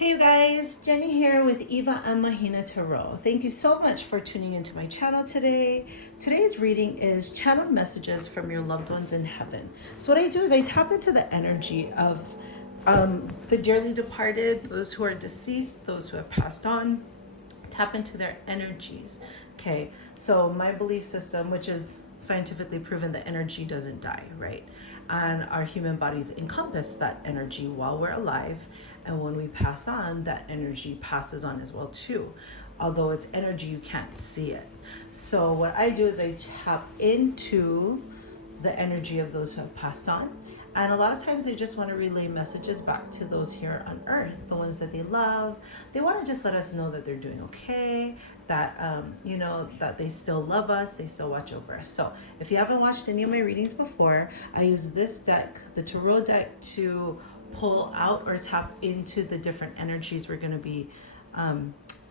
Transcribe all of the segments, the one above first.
Hey you guys, Jenny here with 𝔽𝕳𝕃𝕃𝕃𝕃𝕃. Thank you so much for tuning into my channel today. Today's reading is channeled messages from your loved ones in heaven. So what I do is I tap into the energy of the dearly departed, those who are deceased, those who have passed on, tap into their energies. Okay, so my belief system, which is scientifically proven that energy doesn't die, right? And our human bodies encompass that energy while we're alive. And when we pass on, that energy passes on as well too. Although it's energy, you can't see it. So what I do is I tap into the energy of those who have passed on. And a lot of times they just want to relay messages back to those here on earth, the ones that they love. They want to just let us know that they're doing okay, that, that they still love us, they still watch over us. So if you haven't watched any of my readings before, I use this deck, the Tarot deck, to pull out or tap into the different energies we're going to be,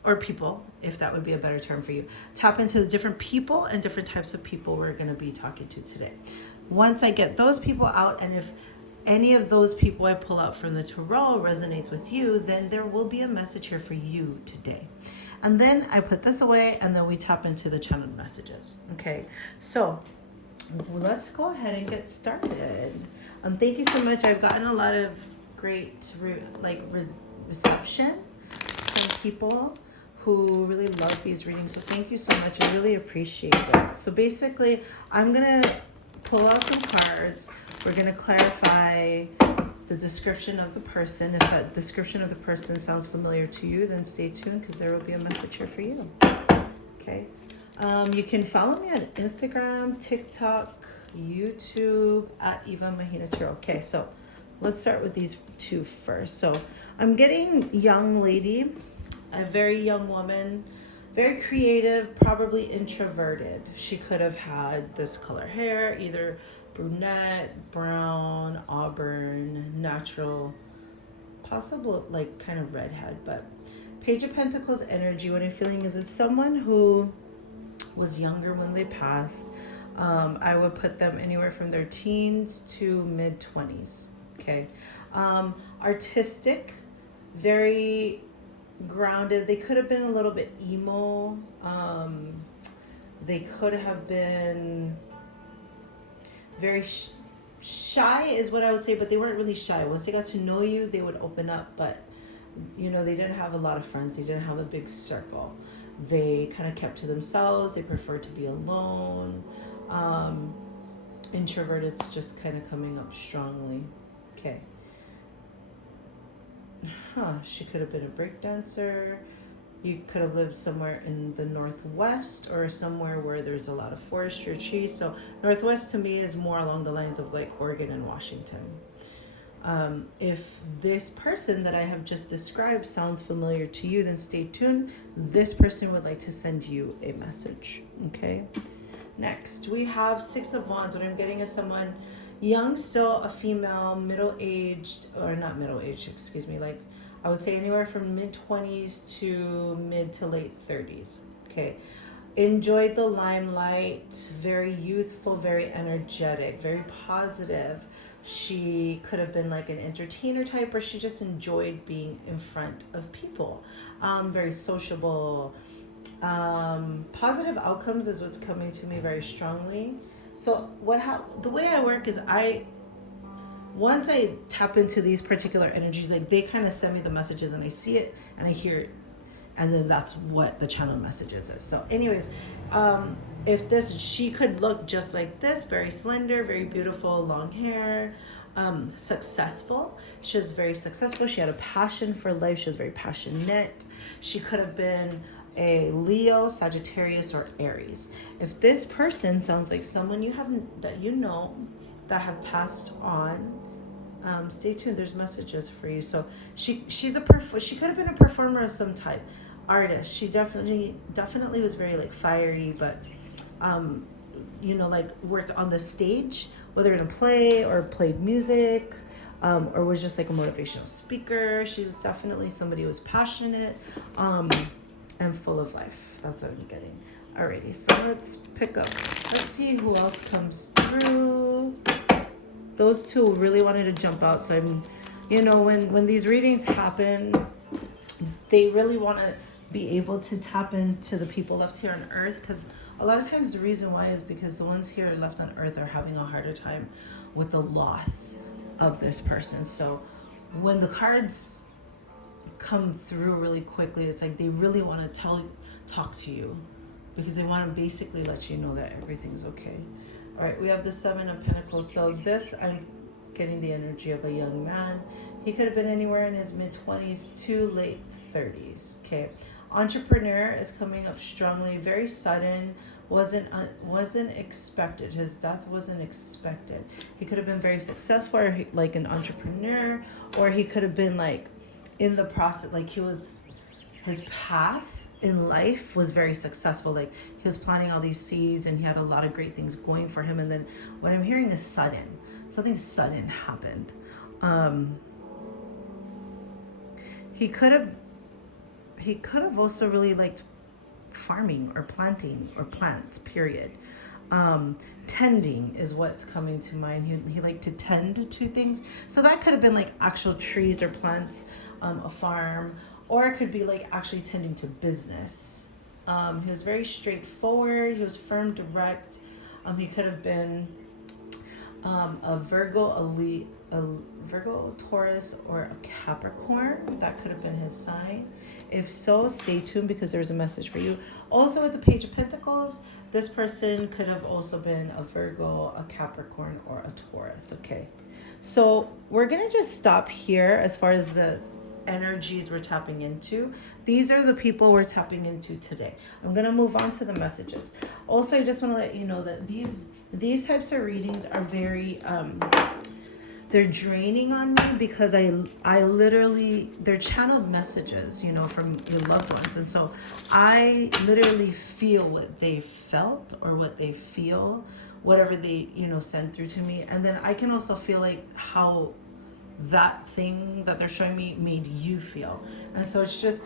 or people, if that would be a better term for you. Tap into the different people and different types of people we're going to be talking to today. Once I get those people out, and if any of those people I pull out from the tarot resonates with you, then there will be a message here for you today. And then I put this away, and then we tap into the channeled messages. Okay, so let's go ahead and get started. Thank you so much. I've gotten a lot of great reception from people who really love these readings. So thank you so much. I really appreciate it. So basically, I'm going to pull out some cards. We're going to clarify the description of the person. If that description of the person sounds familiar to you, then stay tuned because there will be a message here for you. Okay. You can follow me on Instagram, TikTok, YouTube at 𝔽𝕳𝕃𝕃𝕃𝕃. Okay, so let's start with these two first. So I'm getting young lady, a very young woman, very creative, probably introverted. She could have had this color hair, either brunette, brown, auburn, natural, possible like kind of redhead. But Page of Pentacles energy, what I'm feeling is it's someone who was younger when they passed. I would put them anywhere from their teens to mid-20s. Okay. Artistic, very grounded. They could have been a little bit emo. They could have been very shy is what I would say, but they weren't really shy. Once they got to know you, they would open up, but they didn't have a lot of friends. They didn't have a big circle. They kind of kept to themselves. They preferred to be alone. Introverted's just kind of coming up strongly. Okay. She could have been a break dancer. You could have lived somewhere in the Northwest or somewhere where there's a lot of forestry or trees. So Northwest to me is more along the lines of like Oregon and Washington. If this person that I have just described sounds familiar to you, then stay tuned. This person would like to send you a message. Okay. Next, we have Six of Wands. What I'm getting is someone young, still a female, middle-aged, or not middle-aged, excuse me, like I would say anywhere from mid-20s to mid to late 30s. Okay. Enjoyed the limelight, very youthful, very energetic, very positive. She could have been like an entertainer type, or she just enjoyed being in front of people. Very sociable. Positive outcomes is what's coming to me very strongly. So the way I work is once I tap into these particular energies, like they kind of send me the messages and I see it and I hear it, and then that's what the channel messages is. So anyways, she could look just like this, very slender, very beautiful, long hair, successful. She was very successful. She had a passion for life. She was very passionate. She could have been a Leo, Sagittarius, or Aries. If this person sounds like someone that have passed on, stay tuned. There's messages for you. So she could have been a performer of some type, artist. She definitely was very like fiery, but like worked on the stage, whether in a play or played music, or was just like a motivational speaker. She was definitely somebody who was passionate, and full of life. That's what I'm getting. Alrighty, so let's pick up. Let's see who else comes through. Those two really wanted to jump out. So I'm, when these readings happen, they really want to be able to tap into the people left here on earth, because a lot of times the reason why is because the ones here left on earth are having a harder time with the loss of this person. So when the cards come through really quickly, it's like they really want to talk to you, because they want to basically let you know that everything's okay. All right, we have the Seven of Pentacles. So this, I'm getting the energy of a young man. He could have been anywhere in his mid-20s to late 30s. Okay, entrepreneur is coming up strongly, very sudden, wasn't expected. His death wasn't expected. He could have been very successful, or like an entrepreneur, or he could have been like in the process, like his path in life was very successful. Like he was planting all these seeds and he had a lot of great things going for him. And then what I'm hearing is something sudden happened. He could have also really liked farming or planting or plants, period. Tending is what's coming to mind. He liked to tend to things. So that could have been like actual trees or plants, a farm, or it could be like actually tending to business. He was very straightforward. He was firm, direct. He could have been a Virgo, Taurus, or a Capricorn. That could have been his sign. If so, stay tuned, because there's a message for you. Also with the Page of Pentacles, this person could have also been a Virgo, a Capricorn, or a Taurus. Okay, so we're gonna just stop here as far as the energies we're tapping into. These are the people we're tapping into today. I'm gonna move on to the messages. Also, I just want to let you know that these types of readings are very they're draining on me, because I literally, they're channeled messages, you know, from your loved ones. And so I literally feel what they felt, or what they feel, whatever they, you know, send through to me. And then I can also feel like how that thing that they're showing me made you feel. And so it's just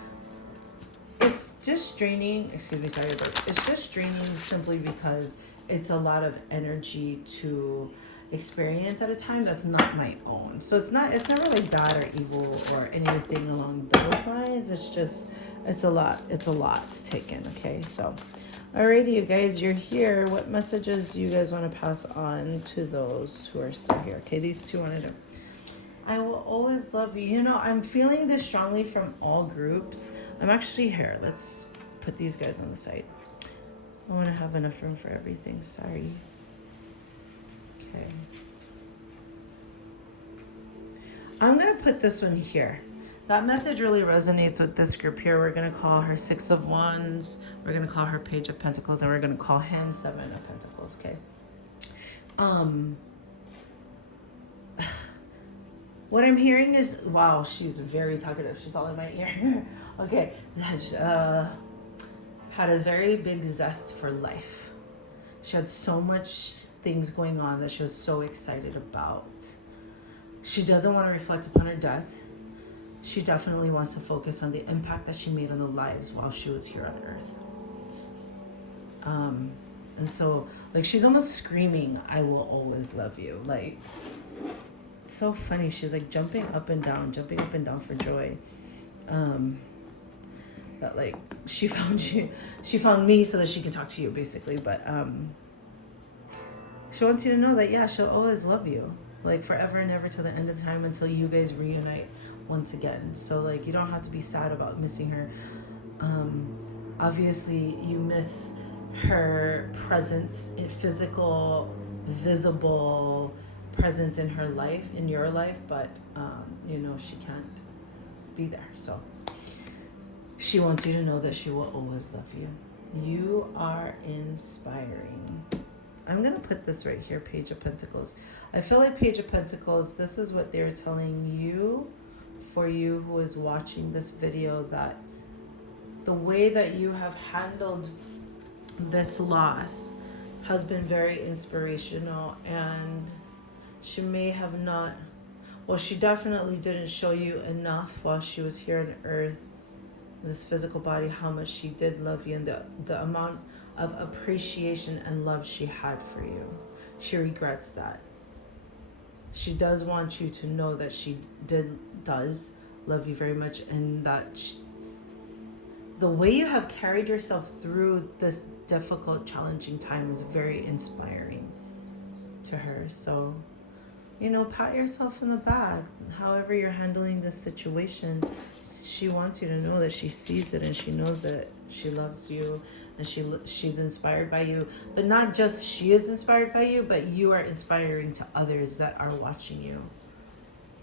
draining. Excuse me, sorry, but it's just draining simply because it's a lot of energy to experience at a time that's not my own. So it's not really bad or evil or anything along those lines. It's a lot to take in. Okay, so alrighty, you guys, you're here. What messages do you guys want to pass on to those who are still here? Okay, these two wanted to, I will always love you. You know, I'm feeling this strongly from all groups. I'm actually here. Let's put these guys on the side. I want to have enough room for everything. Sorry. Okay. I'm going to put this one here. That message really resonates with this group here. We're going to call her Six of Wands. We're going to call her Page of Pentacles. And we're going to call him Seven of Pentacles. Okay. What I'm hearing is, wow, she's very talkative. She's all in my ear. Okay. Had a very big zest for life. She had so much things going on that she was so excited about. She doesn't want to reflect upon her death. She definitely wants to focus on the impact that she made on the lives while she was here on earth. And so, like, she's almost screaming, I will always love you. Like, it's so funny. She's like jumping up and down for joy. That like she found me so that she can talk to you, basically. But she wants you to know that, yeah, she'll always love you, like forever and ever, till the end of time, until you guys reunite once again. So like, you don't have to be sad about missing her. Obviously you miss her presence, in physical, visible presence in her life, in your life, but you know, she can't be there. So she wants you to know that she will always love you. You are inspiring. I'm going to put this right here, Page of Pentacles. I feel like Page of Pentacles, this is what they're telling you, for you who is watching this video, that the way that you have handled this loss has been very inspirational. And she may have not, well, she definitely didn't show you enough while she was here on earth, this physical body, how much she did love you, and the amount of appreciation and love she had for you. She regrets that. She does want you to know that she does love you very much, and that the way you have carried yourself through this difficult, challenging time is very inspiring to her. So, you know, pat yourself in the back. However you're handling this situation, she wants you to know that she sees it and she knows that she loves you and she's inspired by you. But not just she is inspired by you, but you are inspiring to others that are watching you.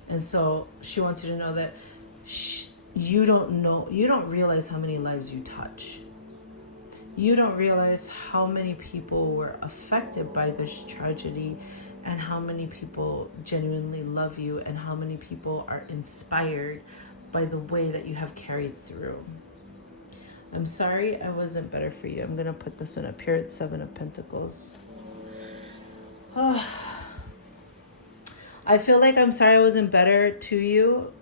And so she wants you to know that you don't realize how many lives you touch. You don't realize how many people were affected by this tragedy, and how many people genuinely love you, and how many people are inspired by the way that you have carried through. I'm sorry I wasn't better for you. I'm going to put this one up here. It's 7 of Pentacles. Oh. I feel like I'm sorry I wasn't better to you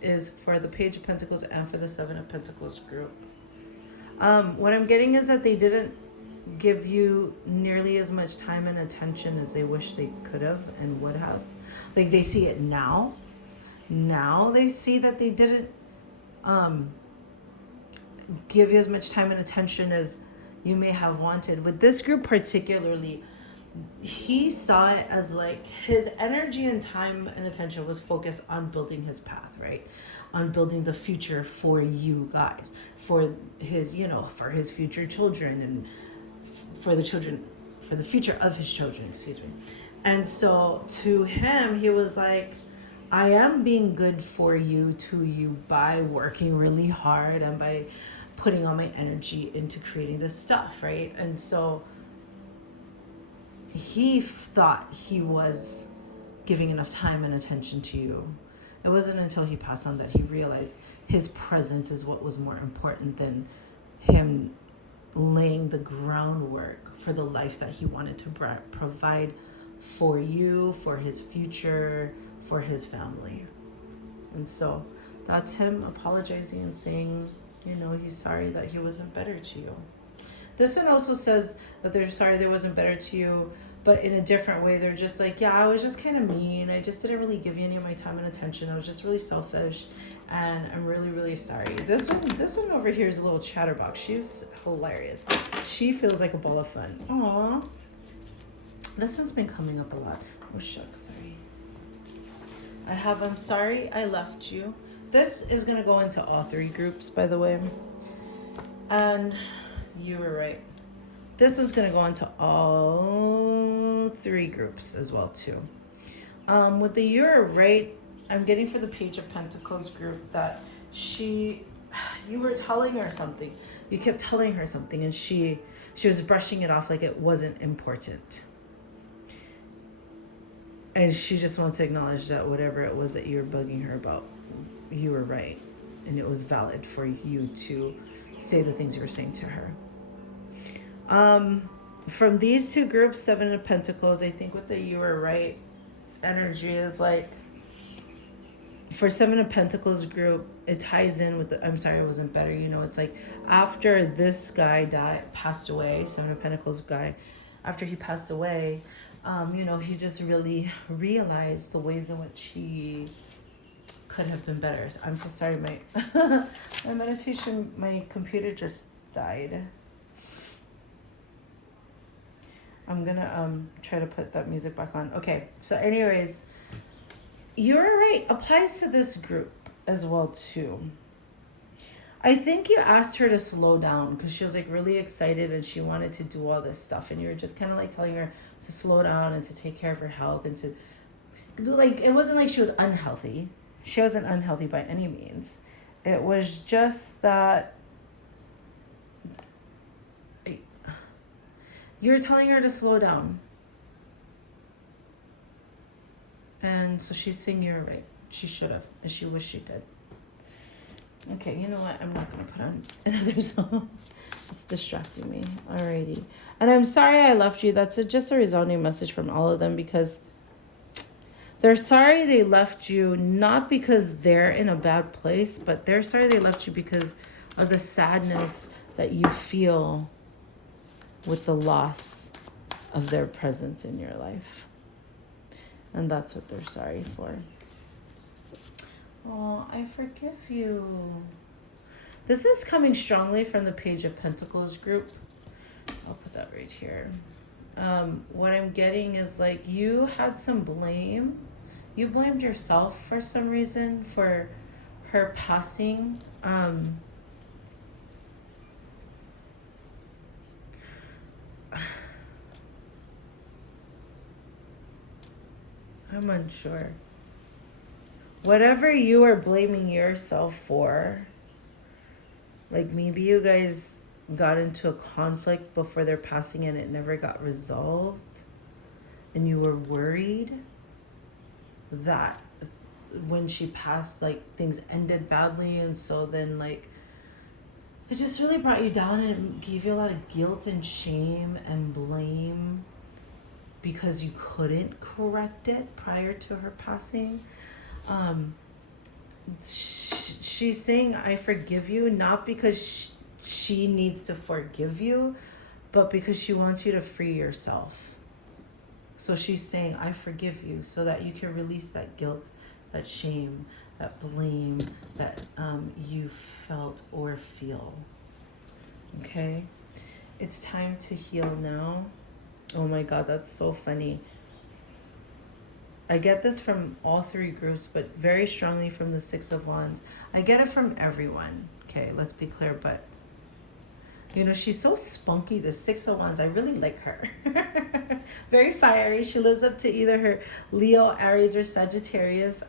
is for the Page of Pentacles and for the 7 of Pentacles group. What I'm getting is that they didn't give you nearly as much time and attention as they wish they could have and would have. Like, they see it now. Now they see that they didn't give you as much time and attention as you may have wanted. With this group particularly, he saw it as like his energy and time and attention was focused on building his path, right? On building the future for you guys, for his, you know, for his future children, and for the future of his children, excuse me. And so to him, he was like, I am being good for you, to you, by working really hard and by putting all my energy into creating this stuff, right? And so he thought he was giving enough time and attention to you. It wasn't until he passed on that he realized his presence is what was more important than him laying the groundwork for the life that he wanted to provide for you, for his future, for his family. And so that's him apologizing and saying, you know, he's sorry that he wasn't better to you. This one also says that they're sorry they wasn't better to you, but in a different way. They're just like, yeah, I was just kind of mean. I just didn't really give you any of my time and attention. I was just really selfish, and I'm really, really sorry. This one over here is a little chatterbox. She's hilarious. She feels like a ball of fun. Aw. This one's been coming up a lot. Oh, shucks, sorry. I have, I'm sorry I left you. This is going to go into all 3 groups, by the way. And you were right. This one's going to go into all 3 groups as well, too. With the you're right, I'm getting for the Page of Pentacles group that you were telling her something. You kept telling her something, and she was brushing it off like it wasn't important. And she just wants to acknowledge that whatever it was that you were bugging her about, you were right. And it was valid for you to say the things you were saying to her. From these 2 groups, 7 of Pentacles, I think what the you were right energy is like, for 7 of Pentacles group, it ties in with the, I'm sorry I wasn't better. You know, it's like after this guy passed away, 7 of Pentacles guy, after he passed away, you know, he just really realized the ways in which he could have been better. So I'm so sorry, my computer just died. I'm gonna try to put that music back on. Okay, so anyways, you're right, applies to this group as well too. I think you asked her to slow down because she was like really excited and she wanted to do all this stuff, and you were just kind of like telling her to slow down and to take care of her health, and to, like, it wasn't like she was unhealthy. She wasn't unhealthy by any means. It was just that you're telling her to slow down. And so she's saying you're right. She should have, and she wished she did. Okay, you know what? I'm not going to put on another song. It's distracting me. Alrighty. And I'm sorry I left you. That's just a resounding message from all of them, because they're sorry they left you, not because they're in a bad place, but they're sorry they left you because of the sadness that you feel with the loss of their presence in your life. And that's what they're sorry for. Oh, I forgive you. This is coming strongly from the Page of Pentacles group. I'll put that right here. What I'm getting is like you had some blame. You blamed yourself for some reason for her passing. I'm unsure. Whatever you are blaming yourself for, like maybe you guys got into a conflict before their passing and it never got resolved, and you were worried that when she passed, like things ended badly, and so then like it just really brought you down and it gave you a lot of guilt and shame and blame because you couldn't correct it prior to her passing. She's saying, I forgive you, not because she needs to forgive you, but because she wants you to free yourself. So she's saying, I forgive you, so that you can release that guilt, that shame, that blame that you felt or feel. Okay? It's time to heal now. Oh my God, that's so funny. I get this from all three groups, but very strongly from the Six of Wands. I get it from everyone. Okay, let's be clear, but you know, she's so spunky, the Six of Wands. I really like her. Very fiery. She lives up to either her Leo, Aries, or Sagittarius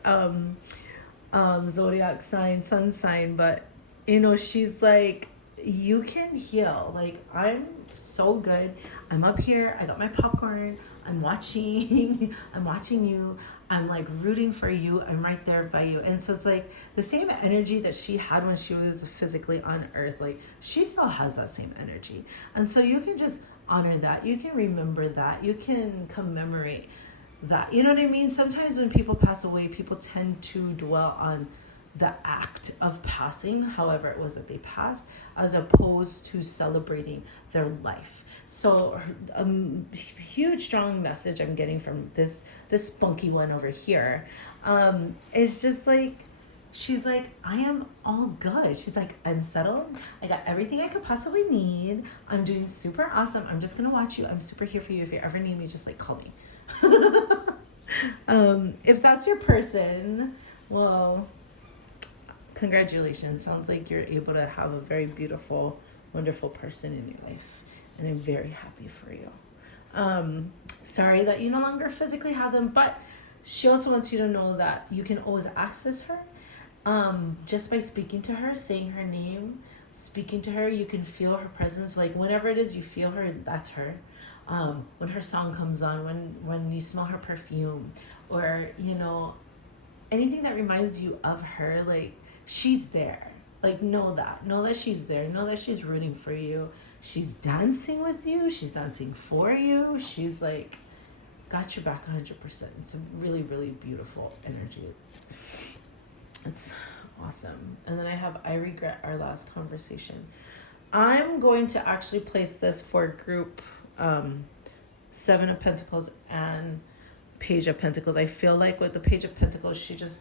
zodiac sign, sun sign. But, you know, she's like, you can heal. Like, I'm so good. I'm up here. I got my popcorn. I'm watching. I'm watching you. I'm like rooting for you. I'm right there by you. And so it's like the same energy that she had when she was physically on Earth. Like she still has that same energy. And so you can just honor that. You can remember that. You can commemorate that. You know what I mean? Sometimes when people pass away, people tend to dwell on the act of passing, however it was that they passed, as opposed to celebrating their life. So a huge strong message I'm getting from this spunky one over here is just like, she's like, I am all good. She's like, I'm settled. I got everything I could possibly need. I'm doing super awesome. I'm just gonna watch you. I'm super here for you. If you ever need me, just like call me. If that's your person, well, congratulations. Sounds like you're able to have a very beautiful, wonderful person in your life. And I'm very happy for you. Sorry that you no longer physically have them, but she also wants you to know that you can always access her just by speaking to her, saying her name, speaking to her. You can feel her presence. Like whenever it is you feel her, that's her. When her song comes on, when you smell her perfume, or, you know, anything that reminds you of her, like, she's there. Like, know that she's there. Know that she's rooting for you. She's dancing with you. She's dancing for you. She's like, got your back 100%. It's a really, really beautiful energy. It's awesome. And then I have, I regret our last conversation. I'm going to actually place this for group Seven of Pentacles and Page of Pentacles. I feel like with the Page of Pentacles,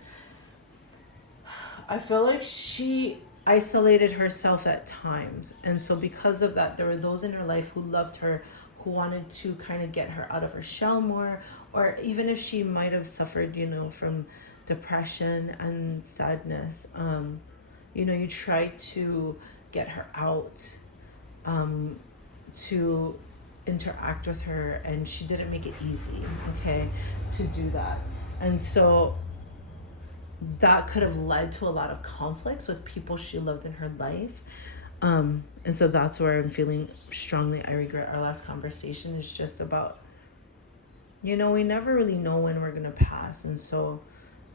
I feel like she isolated herself at times. And so because of that, there were those in her life who loved her, who wanted to kind of get her out of her shell more, or even if she might have suffered, you know, from depression and sadness, you know, you try to get her out, to interact with her, and she didn't make it easy, okay, to do that. And so that could have led to a lot of conflicts with people she loved in her life. And so that's where I'm feeling strongly, I regret our last conversation. Is just about, you know, we never really know when we're going to pass. And so,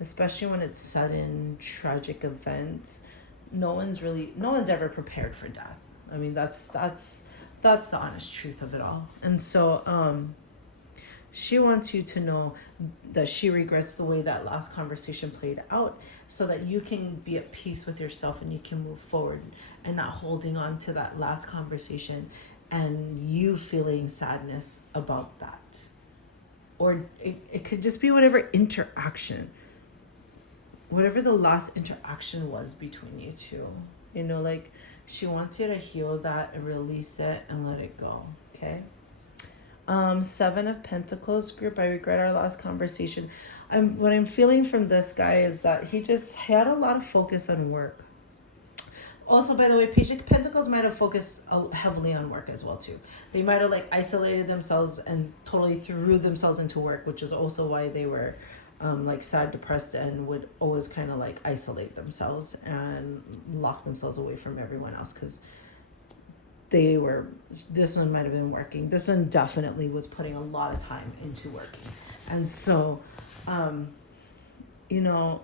especially when it's sudden, tragic events, no one's ever prepared for death. I mean, that's the honest truth of it all. And so, she wants you to know that she regrets the way that last conversation played out, so that you can be at peace with yourself and you can move forward and not holding on to that last conversation and you feeling sadness about that. Or it could just be whatever interaction whatever the last interaction was between you two. You know, like she wants you to heal that and release it and let it go. Okay. Seven of Pentacles group. I regret our last conversation. What I'm feeling from this guy is that he just had a lot of focus on work. Also, by the way, Page of Pentacles might have focused heavily on work as well too. They might have like isolated themselves and totally threw themselves into work, which is also why they were like sad, depressed, and would always kind of like isolate themselves and lock themselves away from everyone else, because this one might have been working. This one definitely was putting a lot of time into working. And so, you know,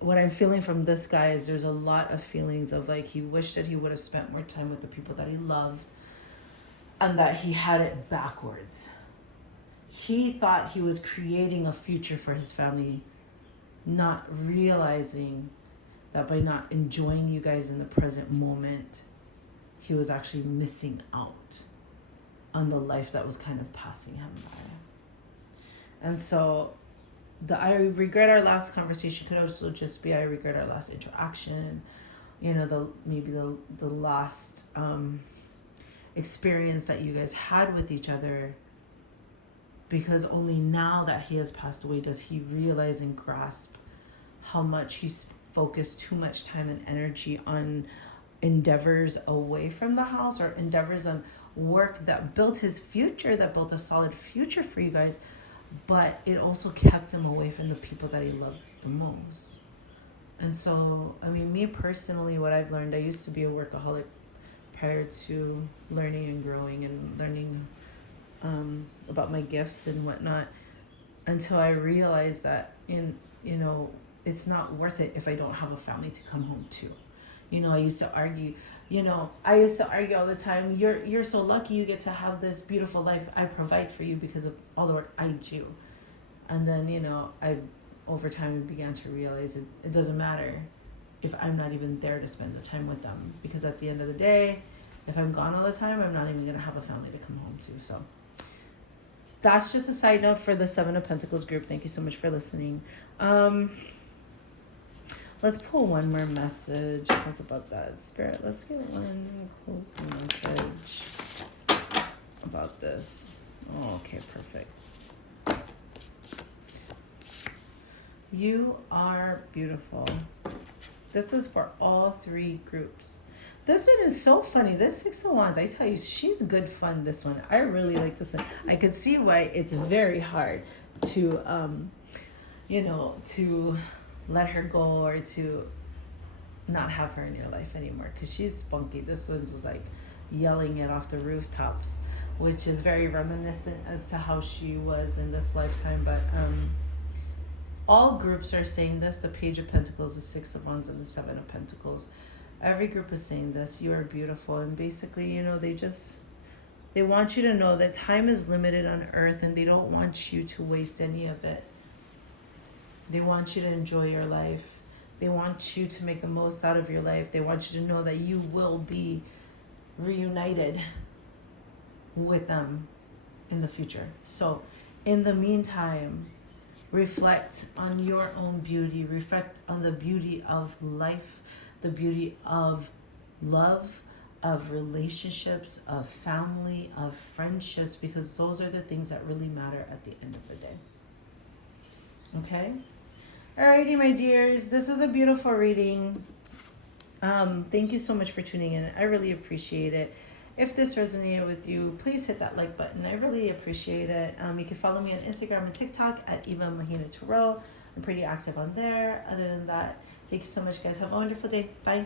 what I'm feeling from this guy is there's a lot of feelings of like he wished that he would have spent more time with the people that he loved, and that he had it backwards. He thought he was creating a future for his family, not realizing that by not enjoying you guys in the present moment, he was actually missing out on the life that was kind of passing him by. And so I regret our last conversation could also just be I regret our last interaction, you know, maybe the last experience that you guys had with each other, because only now that he has passed away does he realize and grasp how much he's focused too much time and energy on endeavors away from the house, or endeavors on work that built his future, that built a solid future for you guys, but it also kept him away from the people that he loved the most. And so, I mean, me personally, what I've learned, I used to be a workaholic prior to learning and growing and learning about my gifts and whatnot, until I realized that it's not worth it if I don't have a family to come home to. You know, I used to argue all the time, you're so lucky you get to have this beautiful life I provide for you because of all the work I do. And then, over time began to realize it doesn't matter if I'm not even there to spend the time with them, because at the end of the day, if I'm gone all the time, I'm not even going to have a family to come home to. So that's just a side note for the Seven of Pentacles group. Thank you so much for listening. Let's pull one more message. What's about that? Spirit, let's get one closing message about this. Oh, okay, perfect. You are beautiful. This is for all three groups. This one is so funny. This Six of Wands, I tell you, she's good fun, this one. I really like this one. I could see why it's very hard to, to let her go or to not have her in your life anymore, because she's spunky. This one's like yelling it off the rooftops, which is very reminiscent as to how she was in this lifetime. But all groups are saying this. The Page of Pentacles, the Six of Wands, and the Seven of Pentacles. Every group is saying this. You are beautiful. And basically, they want you to know that time is limited on earth, and they don't want you to waste any of it. They want you to enjoy your life. They want you to make the most out of your life. They want you to know that you will be reunited with them in the future. So in the meantime, reflect on your own beauty. Reflect on the beauty of life, the beauty of love, of relationships, of family, of friendships, because those are the things that really matter at the end of the day. Okay? Alrighty, my dears. This is a beautiful reading. Thank you so much for tuning in. I really appreciate it. If this resonated with you, please hit that like button. I really appreciate it. You can follow me on Instagram and TikTok at 𝕃𝕃𝕃𝕃𝕃. I'm pretty active on there. Other than that, thank you so much, guys. Have a wonderful day. Bye.